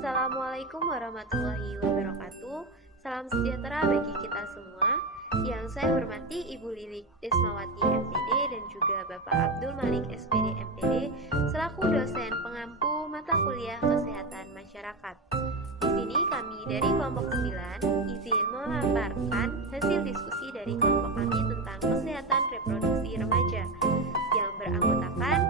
Assalamualaikum warahmatullahi wabarakatuh. Salam sejahtera bagi kita semua. Yang saya hormati Ibu Lilik Desmawati MPD dan juga Bapak Abdul Malik SPD MPD selaku dosen pengampu mata kuliah Kesehatan Masyarakat. Di sini kami dari kelompok 9 izin memaparkan hasil diskusi dari kelompok kami tentang kesehatan reproduksi remaja yang beranggotakan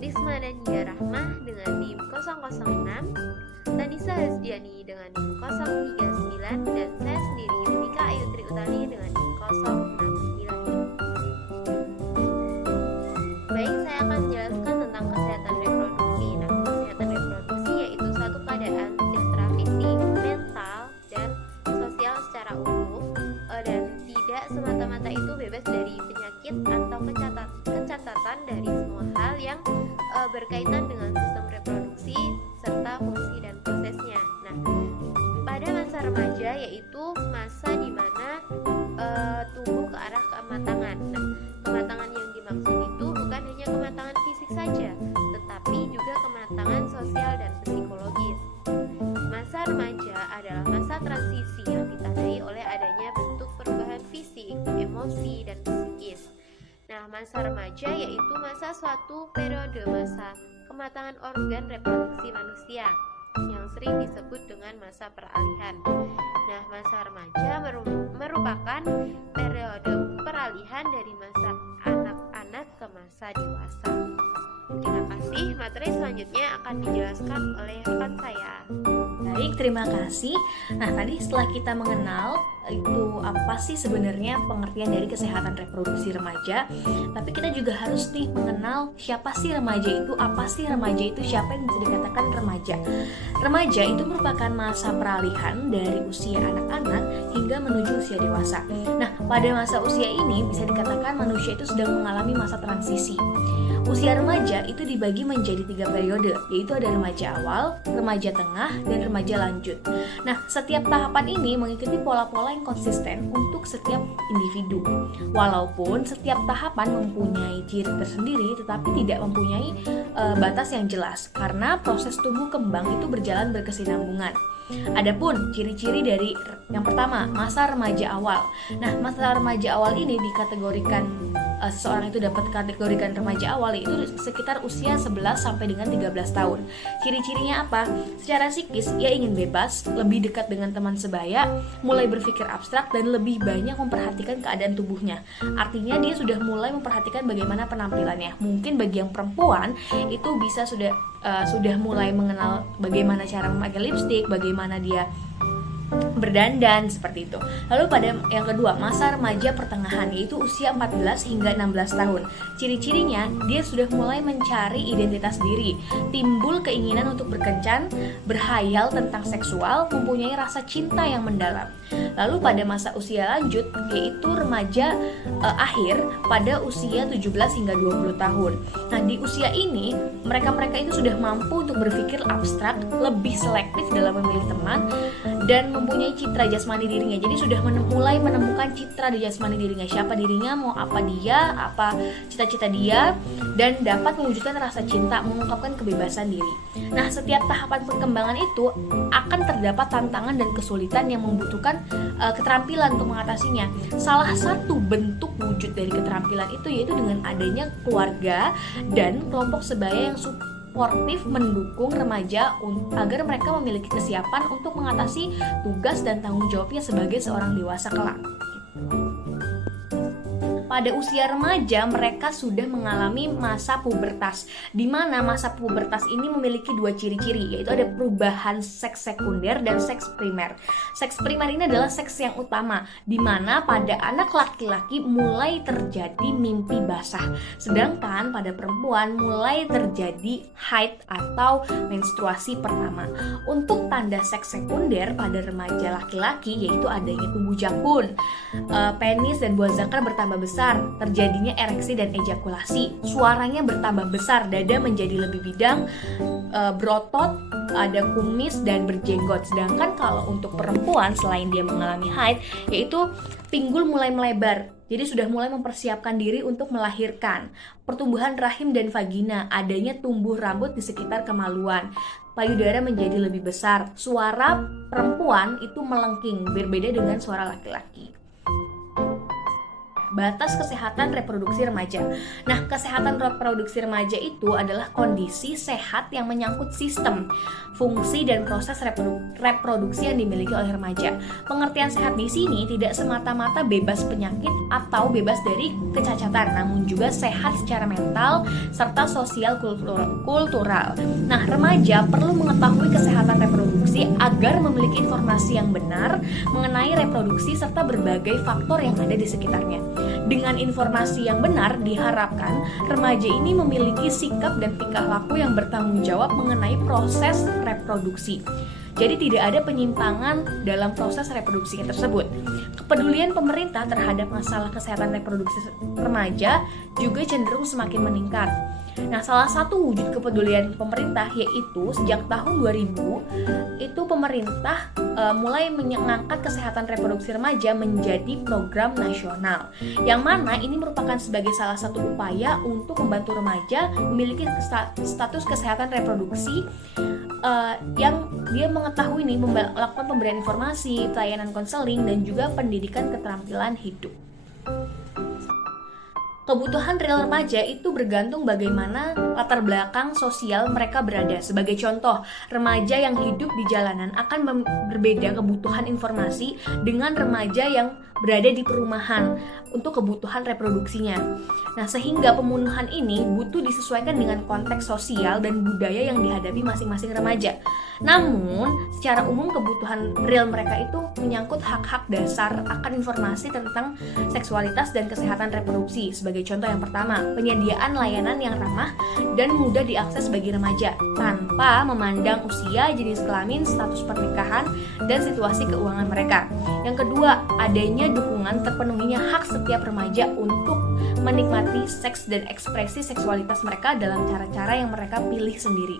Risma dan Nia Rahmah dengan NIM 006, Tanisa Hasdiani dengan NIM 039, dan saya sendiri Monika Ayu Tri Utami dengan NIM 069. Baik, saya akan menjelaskan tentang kesehatan reproduksi. Nah, kesehatan reproduksi yaitu suatu keadaan sejahtera fisik, mental, dan sosial secara umum, dan tidak semata-mata itu bebas dari penyakit atau pencatatan dari semua hal yang berkaitan dengan sistem reproduksi serta fungsi dan prosesnya. Nah, pada masa remaja yaitu masa di mana tumbuh ke arah kematangan. Nah, kematangan yang dimaksud itu bukan hanya kematangan fisik saja, tetapi juga kematangan sosial dan psikologis. Masa remaja adalah masa transisi yang ditandai oleh adanya bentuk perubahan fisik, emosi, dan psikis. Nah, masa remaja yaitu suatu periode masa kematangan organ reproduksi manusia yang sering disebut dengan masa peralihan. Nah, masa remaja merupakan periode peralihan dari masa anak-anak ke masa dewasa. Terima kasih. Materi selanjutnya akan dijelaskan oleh rekan saya. Baik, terima kasih. Nah, tadi setelah kita mengenal itu apa sih sebenarnya pengertian dari kesehatan reproduksi remaja, tapi kita juga harus nih mengenal siapa sih remaja itu, apa sih remaja itu, siapa yang bisa dikatakan remaja. Remaja itu merupakan masa peralihan dari usia anak-anak hingga menuju usia dewasa. Nah, pada masa usia ini bisa dikatakan manusia itu sedang mengalami masa transisi. Usia remaja itu dibagi menjadi 3 periode, yaitu ada remaja awal, remaja tengah, dan remaja lanjut. Nah, setiap tahapan ini mengikuti pola-pola yang konsisten untuk setiap individu. Walaupun setiap tahapan mempunyai ciri tersendiri, tetapi tidak mempunyai batas yang jelas, karena proses tumbuh kembang itu berjalan berkesinambungan. Adapun ciri-ciri dari yang pertama, masa remaja awal. Nah, masa remaja awal ini dikategorikan seseorang itu dapat kategorikan remaja awal itu sekitar usia 11 sampai dengan 13 tahun. Ciri-cirinya apa? Secara psikis, ia ingin bebas, lebih dekat dengan teman sebaya, mulai berpikir abstrak, dan lebih banyak memperhatikan keadaan tubuhnya. Artinya dia sudah mulai memperhatikan bagaimana penampilannya. Mungkin bagi yang perempuan itu bisa sudah mulai mengenal bagaimana cara memakai lipstik, bagaimana dia berdandan, seperti itu. Lalu pada yang kedua, masa remaja pertengahan, yaitu usia 14 hingga 16 tahun. Ciri-cirinya, dia sudah mulai mencari identitas diri, timbul keinginan untuk berkencan, berhayal tentang seksual, mempunyai rasa cinta yang mendalam. Lalu pada masa usia lanjut, yaitu remaja akhir pada usia 17 hingga 20 tahun. Nah, di usia ini, mereka-mereka itu sudah mampu untuk berpikir abstrak, lebih selektif dalam memilih teman, dan mempunyai citra jasmani dirinya. Jadi sudah mulai menemukan citra di jasmani dirinya, siapa dirinya, mau apa dia, apa cita-cita dia, dan dapat mewujudkan rasa cinta, mengungkapkan kebebasan diri. Nah, setiap tahapan perkembangan itu akan terdapat tantangan dan kesulitan yang membutuhkan keterampilan untuk mengatasinya. Salah satu bentuk wujud dari keterampilan itu yaitu dengan adanya keluarga dan kelompok sebaya yang sportif mendukung remaja agar mereka memiliki kesiapan untuk mengatasi tugas dan tanggung jawabnya sebagai seorang dewasa kelak. Pada usia remaja, mereka sudah mengalami masa pubertas, di mana masa pubertas ini memiliki 2 ciri-ciri, yaitu ada perubahan seks sekunder dan seks primer. Seks primer ini adalah seks yang utama, di mana pada anak laki-laki mulai terjadi mimpi basah, sedangkan pada perempuan mulai terjadi haid atau menstruasi pertama. Untuk tanda seks sekunder pada remaja laki-laki yaitu adanya tumbuh jakun, penis dan buah zakar bertambah besar, terjadinya ereksi dan ejakulasi, suaranya bertambah besar, dada menjadi lebih bidang, berotot, ada kumis dan berjenggot. Sedangkan kalau untuk perempuan, selain dia mengalami haid, yaitu pinggul mulai melebar, Jadi sudah mulai mempersiapkan diri untuk melahirkan. Pertumbuhan rahim dan vagina, adanya tumbuh rambut di sekitar kemaluan. Payudara menjadi lebih besar. Suara perempuan itu melengking, berbeda dengan suara laki-laki. Batas kesehatan reproduksi remaja. Nah, kesehatan reproduksi remaja itu adalah kondisi sehat yang menyangkut sistem, fungsi dan proses reproduksi yang dimiliki oleh remaja. Pengertian sehat di sini tidak semata-mata bebas penyakit atau bebas dari kecacatan, namun juga sehat secara mental serta sosial kultural. Nah, remaja perlu mengetahui kesehatan reproduksi agar memiliki informasi yang benar mengenai reproduksi serta berbagai faktor yang ada di sekitarnya. Dengan informasi yang benar, diharapkan remaja ini memiliki sikap dan tingkah laku yang bertanggung jawab mengenai proses reproduksi. Jadi tidak ada penyimpangan dalam proses reproduksi tersebut. Kepedulian pemerintah terhadap masalah kesehatan reproduksi remaja juga cenderung semakin meningkat. Nah, salah satu wujud kepedulian pemerintah yaitu sejak tahun 2000 itu pemerintah mulai mengangkat kesehatan reproduksi remaja menjadi program nasional, yang mana ini merupakan sebagai salah satu upaya untuk membantu remaja memiliki status kesehatan reproduksi yang dia mengetahui nih, melakukan pemberian informasi, pelayanan konseling, dan juga pendidikan keterampilan hidup. Kebutuhan real remaja itu bergantung bagaimana latar belakang sosial mereka berada. Sebagai contoh, remaja yang hidup di jalanan akan berbeda kebutuhan informasi dengan remaja yang berada di perumahan untuk kebutuhan reproduksinya. Nah, sehingga pembunuhan ini butuh disesuaikan dengan konteks sosial dan budaya yang dihadapi masing-masing remaja. Namun, secara umum kebutuhan real mereka itu menyangkut hak-hak dasar akan informasi tentang seksualitas dan kesehatan reproduksi. Sebagai contoh yang pertama, penyediaan layanan yang ramah dan mudah diakses bagi remaja tanpa memandang usia, jenis kelamin, status pernikahan, dan situasi keuangan mereka. Yang kedua, adanya dukungan terpenuhinya hak setiap remaja untuk menikmati seks dan ekspresi seksualitas mereka dalam cara-cara yang mereka pilih sendiri.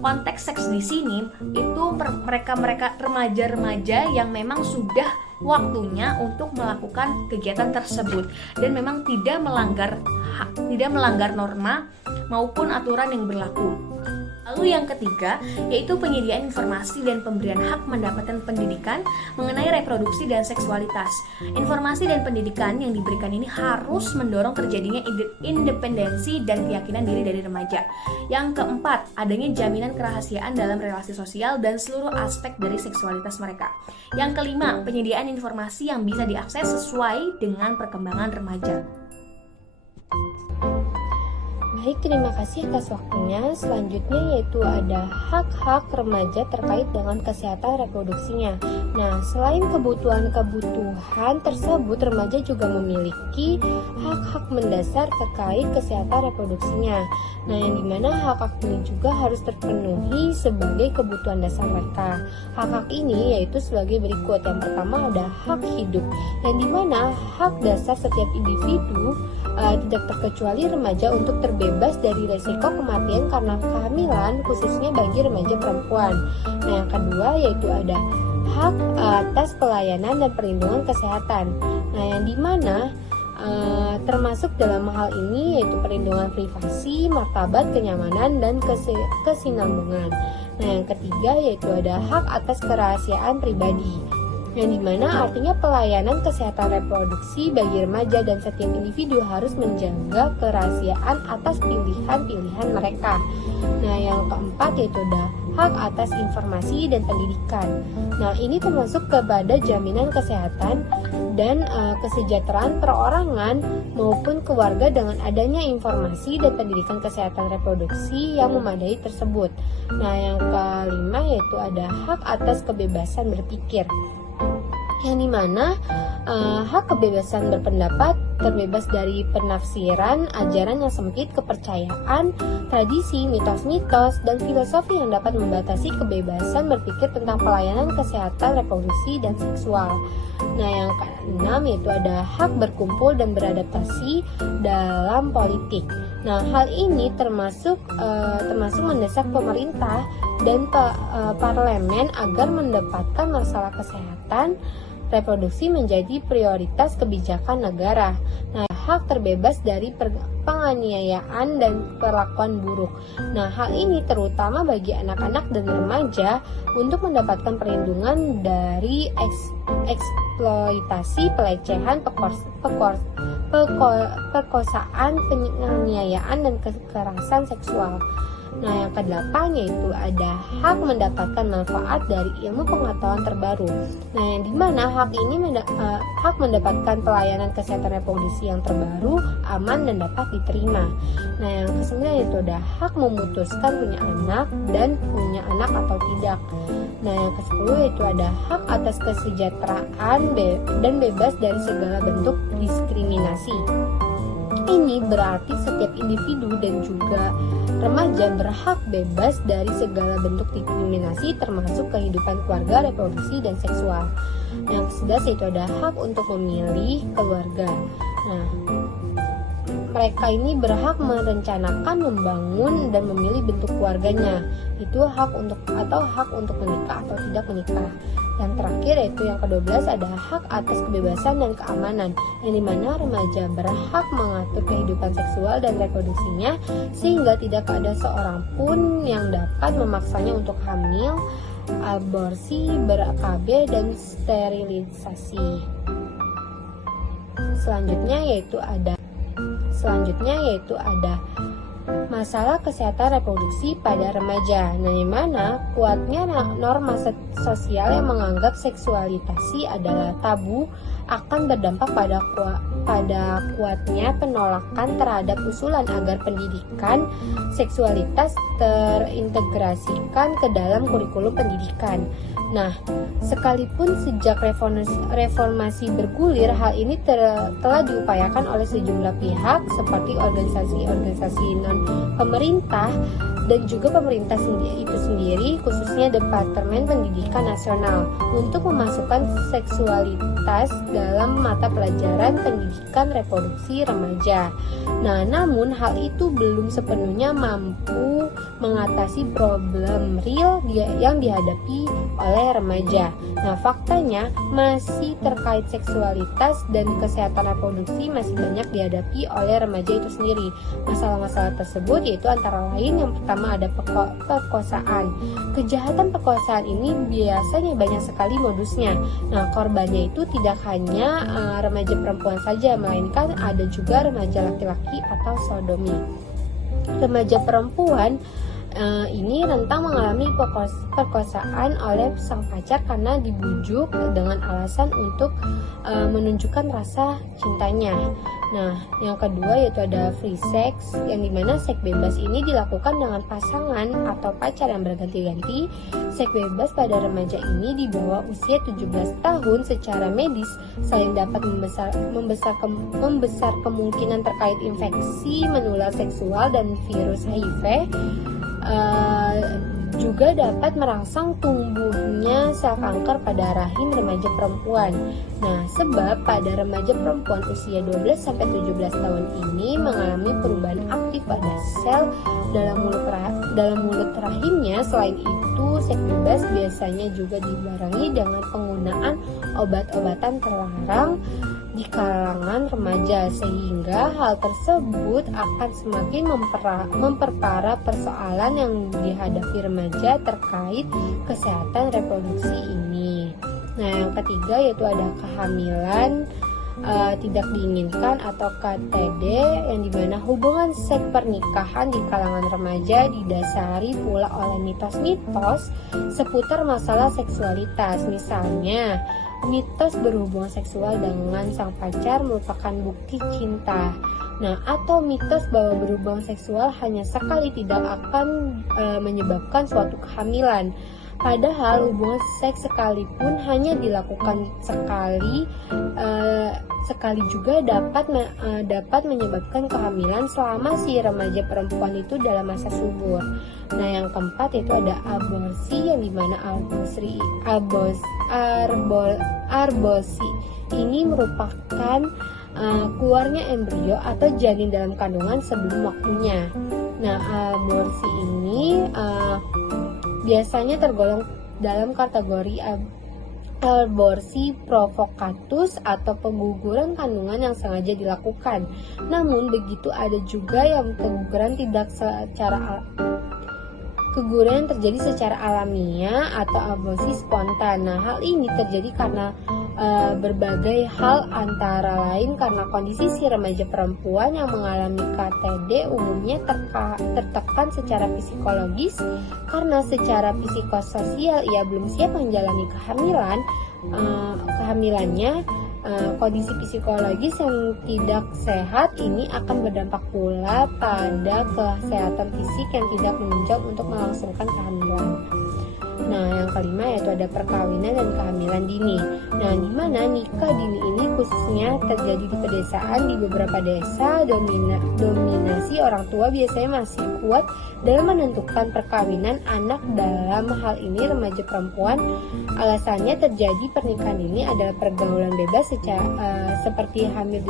Konteks seks di sini itu mereka remaja-remaja yang memang sudah waktunya untuk melakukan kegiatan tersebut dan memang tidak melanggar norma maupun aturan yang berlaku. Lalu yang ketiga, yaitu penyediaan informasi dan pemberian hak mendapatkan pendidikan mengenai reproduksi dan seksualitas. Informasi dan pendidikan yang diberikan ini harus mendorong terjadinya independensi dan keyakinan diri dari remaja. Yang keempat, adanya jaminan kerahasiaan dalam relasi sosial dan seluruh aspek dari seksualitas mereka. Yang kelima, penyediaan informasi yang bisa diakses sesuai dengan perkembangan remaja. Baik, terima kasih atas waktunya. Selanjutnya yaitu ada hak-hak remaja terkait dengan kesehatan reproduksinya. Nah, selain kebutuhan tersebut, remaja juga memiliki hak-hak mendasar terkait kesehatan reproduksinya. Nah, yang dimana hak-hak ini juga harus terpenuhi sebagai kebutuhan dasar mereka. Hak-hak ini yaitu sebagai berikut. Yang pertama ada hak hidup, yang dimana hak dasar setiap individu tidak terkecuali remaja untuk terbebas dari resiko kematian karena kehamilan, khususnya bagi remaja perempuan. Nah, yang kedua yaitu ada hak atas pelayanan dan perlindungan kesehatan. Nah, yang dimana termasuk dalam hal ini yaitu perlindungan privasi, martabat, kenyamanan, dan kesinambungan. Nah, yang ketiga yaitu ada hak atas kerahasiaan pribadi, yang dimana artinya pelayanan kesehatan reproduksi bagi remaja dan setiap individu harus menjaga kerahasiaan atas pilihan-pilihan mereka. Nah, yang keempat yaitu ada hak atas informasi dan pendidikan. Nah, ini termasuk kepada jaminan kesehatan dan kesejahteraan perorangan maupun keluarga dengan adanya informasi dan pendidikan kesehatan reproduksi yang memadai tersebut. Nah, yang kelima yaitu ada hak atas kebebasan berpikir, yang dimana hak kebebasan berpendapat terbebas dari penafsiran, ajaran yang sempit, kepercayaan, tradisi, mitos-mitos, dan filosofi yang dapat membatasi kebebasan berpikir tentang pelayanan kesehatan reproduksi dan seksual. Nah, yang keenam yaitu ada hak berkumpul dan beradaptasi dalam politik. Nah, hal ini termasuk mendesak pemerintah dan parlemen agar mendapatkan masalah kesehatan reproduksi menjadi prioritas kebijakan negara. Nah, hak terbebas dari penganiayaan dan perlakuan buruk. Nah, hal ini terutama bagi anak-anak dan remaja untuk mendapatkan perlindungan dari eksploitasi, pelecehan, perkosaan, penganiayaan, dan kekerasan seksual. Nah, yang ke-8 yaitu ada hak mendapatkan manfaat dari ilmu pengetahuan terbaru. Nah, yang dimana hak ini hak mendapatkan pelayanan kesehatan reproduksi yang terbaru, aman, dan dapat diterima. Nah, yang ke-9 yaitu ada hak memutuskan punya anak dan punya anak atau tidak. Nah, yang ke-10 yaitu ada hak atas kesejahteraan dan bebas dari segala bentuk diskriminasi. Ini berarti setiap individu dan juga remaja berhak bebas dari segala bentuk diskriminasi termasuk kehidupan keluarga, reproduksi, dan seksual. Yang ke-11 yaitu ada hak untuk memilih keluarga. Nah, mereka ini berhak merencanakan, membangun, dan memilih bentuk keluarganya. Itu hak untuk menikah atau tidak menikah. Yang terakhir yaitu yang ke-12 ada hak atas kebebasan dan keamanan, yang dimana remaja berhak mengatur kehidupan seksual dan reproduksinya sehingga tidak ada seorang pun yang dapat memaksanya untuk hamil, aborsi, ber-KB, dan sterilisasi. Selanjutnya yaitu ada masalah kesehatan reproduksi pada remaja. Nah, di mana kuatnya norma sosial yang menganggap seksualitasi adalah tabu akan berdampak pada kuatnya penolakan terhadap usulan agar pendidikan seksualitas terintegrasikan ke dalam kurikulum pendidikan. Nah, sekalipun sejak reformasi bergulir, hal ini telah diupayakan oleh sejumlah pihak seperti organisasi-organisasi non-pemerintah dan juga pemerintah itu sendiri, khususnya Departemen Pendidikan Nasional, untuk memasukkan seksualitas dalam mata pelajaran pendidikan reproduksi remaja. Nah, namun hal itu belum sepenuhnya mampu mengatasi problem real yang dihadapi oleh remaja. Nah, faktanya masih terkait seksualitas dan kesehatan reproduksi masih banyak dihadapi oleh remaja itu sendiri. Masalah-masalah tersebut yaitu antara lain yang pertama ada perkosaan. Kejahatan perkosaan ini biasanya banyak sekali modusnya. Nah, korbannya itu tidak hanya remaja perempuan saja, melainkan ada juga remaja laki-laki atau sodomi. Remaja perempuan ini rentan mengalami perkosaan oleh sang pacar karena dibujuk dengan alasan untuk menunjukkan rasa cintanya. Nah, yang kedua yaitu ada free sex, yang dimana seks bebas ini dilakukan dengan pasangan atau pacar yang berganti-ganti. Seks bebas pada remaja ini di bawah usia 17 tahun secara medis selain dapat membesar kemungkinan terkait infeksi menular seksual dan virus HIV, juga dapat merangsang tumbuhnya sel kanker pada rahim remaja perempuan. Nah, sebab pada remaja perempuan usia 12-17 tahun ini mengalami perubahan aktif pada sel dalam mulut rahimnya. Selain itu, seks bebas biasanya juga dibarengi dengan penggunaan obat-obatan terlarang di kalangan remaja, sehingga hal tersebut akan semakin memperparah persoalan yang dihadapi remaja terkait kesehatan reproduksi ini. Nah, yang ketiga yaitu ada kehamilan tidak diinginkan atau KTD, yang dimana hubungan seks pernikahan di kalangan remaja didasari pula oleh mitos-mitos seputar masalah seksualitas. Misalnya, mitos berhubungan seksual dengan sang pacar merupakan bukti cinta. Nah, atau mitos bahwa berhubungan seksual hanya sekali tidak akan menyebabkan suatu kehamilan. Padahal hubungan seks sekalipun hanya dilakukan sekali juga dapat menyebabkan kehamilan selama si remaja perempuan itu dalam masa subur. Nah, yang keempat yaitu ada aborsi, yang dimana aborsi ini merupakan keluarnya embrio atau janin dalam kandungan sebelum waktunya. Nah, aborsi ini biasanya tergolong dalam kategori aborsi provokatus atau pengguguran kandungan yang sengaja dilakukan. Namun begitu ada juga yang keguguran yang terjadi secara alamiah atau aborsi spontan. Nah, hal ini terjadi karena berbagai hal, antara lain karena kondisi si remaja perempuan yang mengalami KTD umumnya tertekan secara psikologis karena secara psikososial ia belum siap menjalani kehamilannya. Kondisi psikologis yang tidak sehat ini akan berdampak pula pada kesehatan fisik yang tidak menunjang untuk melangsungkan kehamilan. Nah, yang kelima yaitu ada perkawinan dan kehamilan dini. Nah, di mana nikah dini ini khususnya terjadi di pedesaan. Di beberapa desa, dominasi orang tua biasanya masih kuat dalam menentukan perkawinan anak, dalam hal ini remaja perempuan. Alasannya terjadi pernikahan dini adalah pergaulan bebas seperti hamil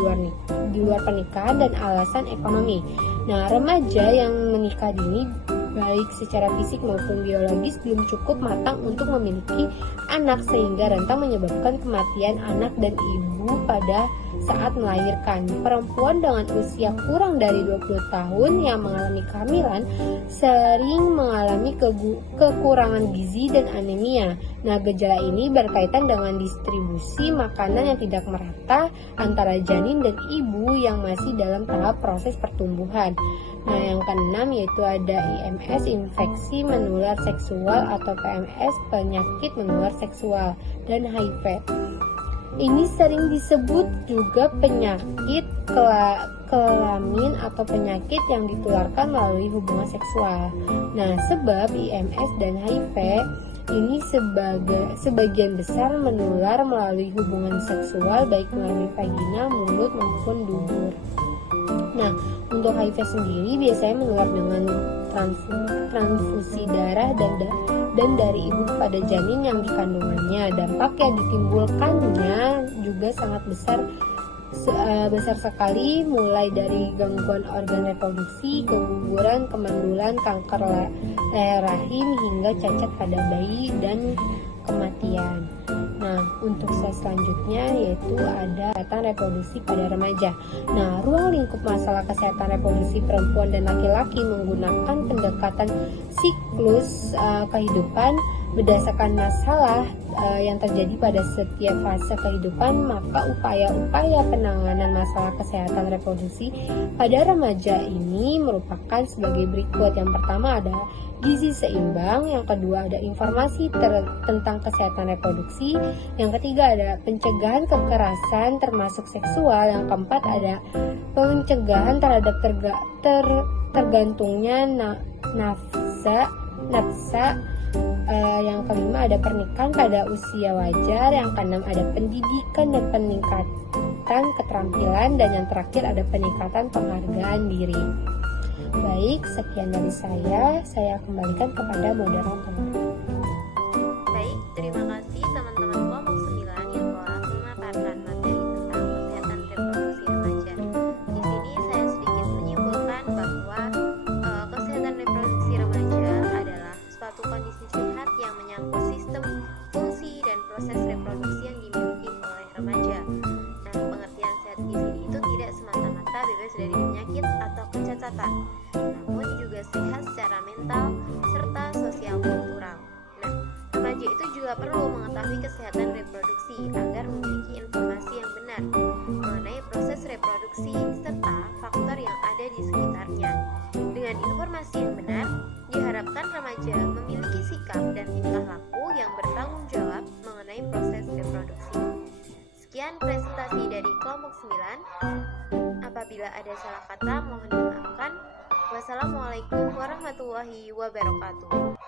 di luar pernikahan dan alasan ekonomi. Nah, remaja yang menikah dini baik secara fisik maupun biologis belum cukup matang untuk memiliki anak, sehingga rentan menyebabkan kematian anak dan ibu pada saat melahirkan. Perempuan dengan usia kurang dari 20 tahun yang mengalami kehamilan sering mengalami kekurangan gizi dan anemia. Nah, gejala ini berkaitan dengan distribusi makanan yang tidak merata antara janin dan ibu yang masih dalam tahap proses pertumbuhan. Nah, yang keenam yaitu ada IMS, infeksi menular seksual, atau PMS, penyakit menular seksual, dan HIV. Ini sering disebut juga penyakit kelamin atau penyakit yang ditularkan melalui hubungan seksual. Nah, sebab IMS dan HIV ini sebagian besar menular melalui hubungan seksual, baik melalui vagina, mulut, maupun dubur. Nah, untuk HIV sendiri biasanya menular dengan transfusi darah dan dari ibu pada janin yang dikandungannya. Dampak yang ditimbulkannya juga sangat besar sekali, mulai dari gangguan organ reproduksi, keguguran, kemandulan, kanker leher rahim, hingga cacat pada bayi dan kematian. Nah, untuk slide selanjutnya yaitu ada kesehatan reproduksi pada remaja. Nah, ruang lingkup masalah kesehatan reproduksi perempuan dan laki-laki menggunakan pendekatan siklus kehidupan berdasarkan masalah yang terjadi pada setiap fase kehidupan. Maka upaya-upaya penanganan masalah kesehatan reproduksi pada remaja ini merupakan sebagai berikut. Yang pertama ada gizi seimbang, yang kedua ada informasi tentang kesehatan reproduksi, yang ketiga ada pencegahan kekerasan termasuk seksual, yang keempat ada pencegahan terhadap tergantungnya nafsa, yang kelima ada pernikahan pada usia wajar, yang keenam ada pendidikan dan peningkatan keterampilan, dan yang terakhir ada peningkatan penghargaan diri. Baik, sekian dari saya kembalikan kepada moderator. Baik, terima kasih teman-teman kelompok 9 yang telah memaparkan materi tentang kesehatan reproduksi remaja. Di sini saya sedikit menyimpulkan bahwa kesehatan reproduksi remaja adalah suatu kondisi sehat yang menyangkut sistem, fungsi, dan proses reproduksi yang dimiliki oleh remaja. Nah, pengertian sehat di sini itu tidak semata-mata bebas dari penyakit atau kecacatan, namun juga sehat secara mental serta sosial kultural. Nah, remaja itu juga perlu mengetahui kesehatan reproduksi agar memiliki informasi yang benar mengenai proses reproduksi serta faktor yang ada di sekitarnya. Dengan informasi yang benar, diharapkan remaja memiliki sikap dan tingkah laku yang bertanggung jawab mengenai proses reproduksi. Sekian presentasi dari kelompok 9. Apabila ada salah kata mohon dimaafkan. Wassalamualaikum warahmatullahi wabarakatuh.